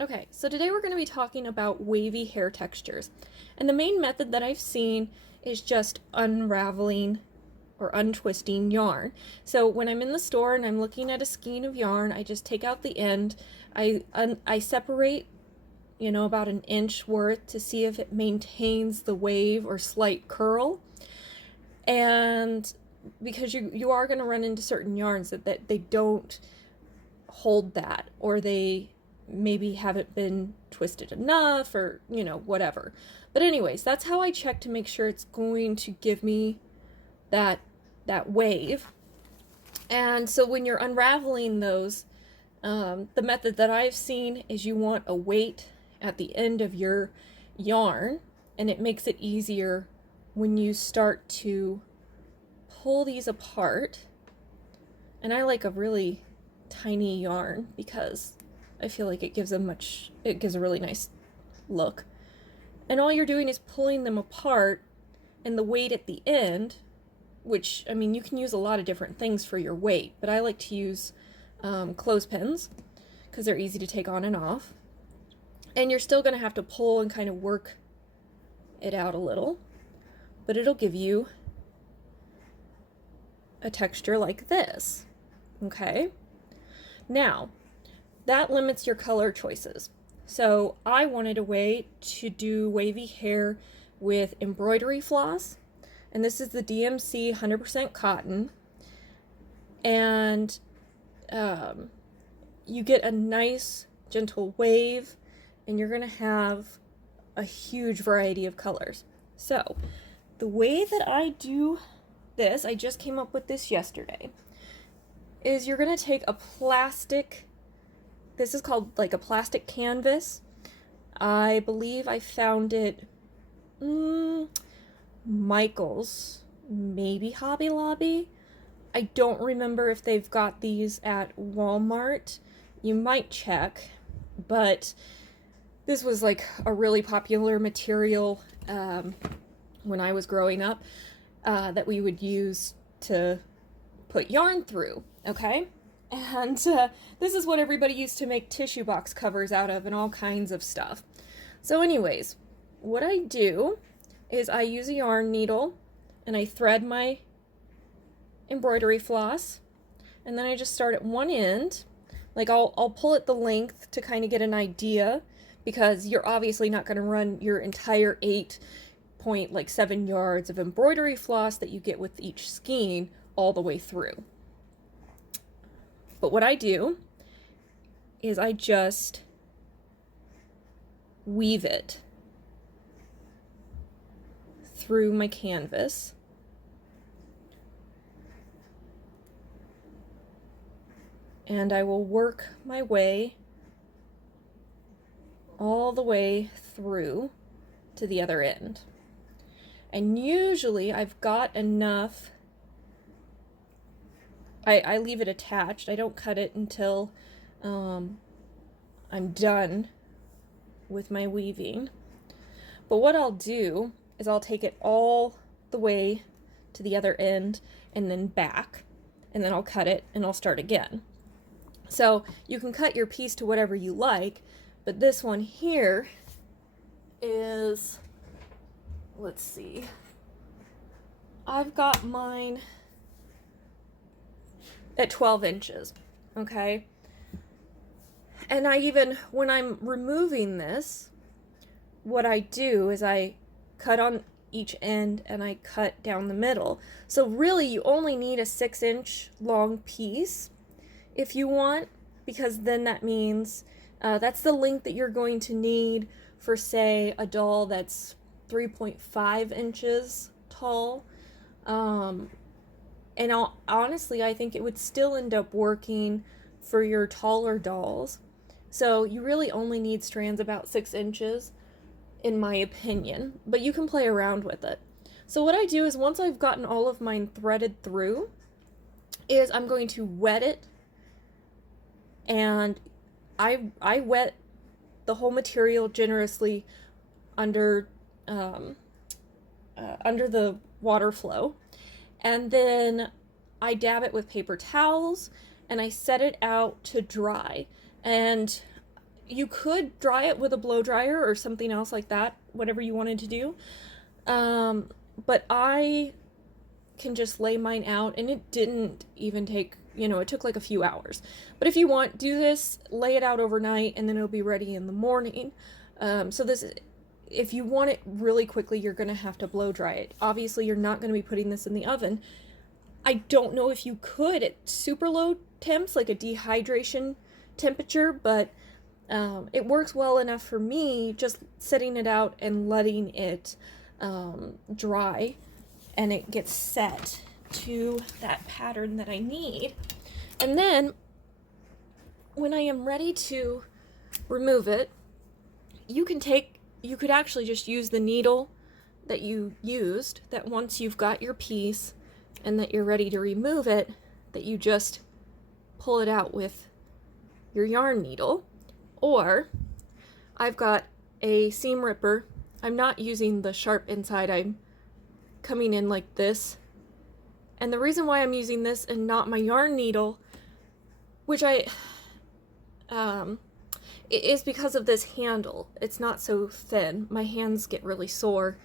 Okay, so today we're going to be talking about wavy hair textures. And the main method that I've seen is just unraveling or untwisting yarn. So when I'm in the store and I'm looking at a skein of yarn, I just take out the end. I separate, about an inch worth to see if it maintains the wave or slight curl. And because you are going to run into certain yarns that they don't hold that, or they maybe haven't been twisted enough, or whatever. But anyways, that's how I check to make sure it's going to give me that wave. And so when you're unraveling those, the method that I've seen is you want a weight at the end of your yarn, and it makes it easier when you start to pull these apart. And I like a really tiny yarn because I feel like it gives a really nice look. And all you're doing is pulling them apart, and the weight at the end, which, I mean, you can use a lot of different things for your weight, but I like to use clothespins because they're easy to take on and off. And you're still going to have to pull and kind of work it out a little, but it'll give you a texture like this. Okay? Now, that limits your color choices. So I wanted a way to do wavy hair with embroidery floss, and this is the DMC 100% cotton, and you get a nice gentle wave, and you're gonna have a huge variety of colors. So the way that I do this, I just came up with this yesterday, is you're gonna take a plastic, this is called like a plastic canvas. I believe I found it Michael's, maybe Hobby Lobby. I don't remember if they've got these at Walmart. You might check, but this was like a really popular material when I was growing up that we would use to put yarn through, okay? And this is what everybody used to make tissue box covers out of and all kinds of stuff. So anyways, what I do is I use a yarn needle and I thread my embroidery floss, and then I just start at one end. Like I'll pull it the length to kind of get an idea, because you're obviously not going to run your entire 8.7 yards of embroidery floss that you get with each skein all the way through. But what I do is I just weave it through my canvas. And I will work my way all the way through to the other end. And usually I've got enough. I leave it attached. I don't cut it until I'm done with my weaving. But what I'll do is I'll take it all the way to the other end and then back, and then I'll cut it and I'll start again. So you can cut your piece to whatever you like, but this one here is, let's see, I've got mine at 12 inches, okay? And I even, when I'm removing this, what I do is I cut on each end and I cut down the middle. So really you only need a 6-inch long piece if you want, because then that means that's the length that you're going to need for, say, a doll that's 3.5 inches tall. And honestly, I think it would still end up working for your taller dolls. So you really only need strands about 6 inches, in my opinion, but you can play around with it. So what I do is, once I've gotten all of mine threaded through, is I'm going to wet it, and I wet the whole material generously under the water flow, and then I dab it with paper towels and I set it out to dry. And You could dry it with a blow dryer or something else like that, whatever you wanted to do. But I can just lay mine out, and it didn't even take, it took like a few hours. But if you want, do this, lay it out overnight, and then it'll be ready in the morning. So this, if you want it really quickly, you're going to have to blow dry it. Obviously, you're not going to be putting this in the oven. I don't know if you could at super low temps, like a dehydration temperature, but it works well enough for me just setting it out and letting it dry, and it gets set to that pattern that I need. And then when I am ready to remove it, you could actually just use the needle that you used, that once you've got your piece and that you're ready to remove it, that you just pull it out with your yarn needle. Or I've got a seam ripper. I'm not using the sharp inside, I'm coming in like this. And the reason why I'm using this and not my yarn needle, which is because of this handle. It's not so thin. My hands get really sore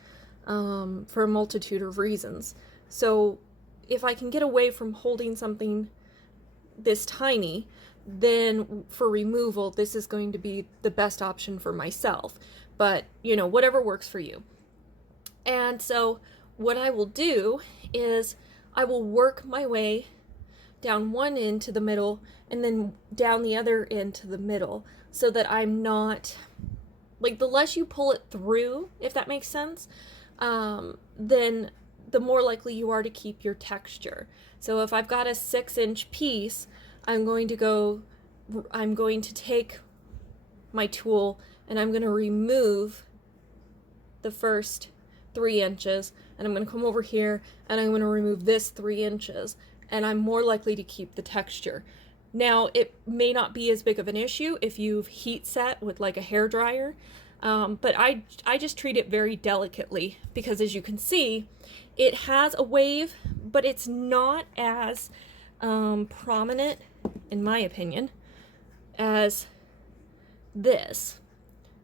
for a multitude of reasons. So if I can get away from holding something this tiny, then for removal, this is going to be the best option for myself. But, whatever works for you. And so what I will do is I will work my way down one end to the middle and then down the other end to the middle, so that I'm not, like, the less you pull it through, if that makes sense, then the more likely you are to keep your texture. So if I've got a 6-inch piece, I'm going to take my tool and I'm going to remove the first 3 inches, and I'm going to come over here and I'm going to remove this 3 inches, and I'm more likely to keep the texture. Now, it may not be as big of an issue if you've heat set with like a hair dryer, but I just treat it very delicately, because as you can see, it has a wave, but it's not as prominent, in my opinion, as this,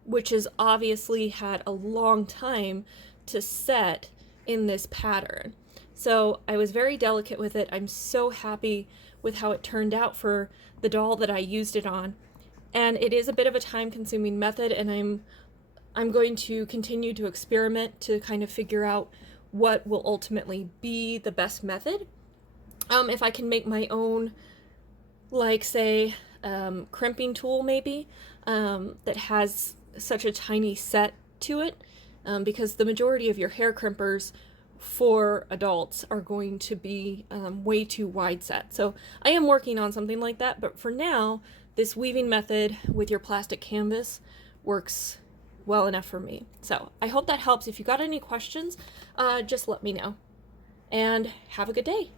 which has obviously had a long time to set in this pattern. So I was very delicate with it. I'm so happy with how it turned out for the doll that I used it on. And it is a bit of a time-consuming method, and I'm going to continue to experiment to kind of figure out what will ultimately be the best method. If I can make my own, like, say, crimping tool maybe, that has such a tiny set to it, because the majority of your hair crimpers for adults are going to be way too wide set. So I am working on something like that, but for now, this weaving method with your plastic canvas works well enough for me. So I hope that helps. If you got any questions, just let me know. And have a good day.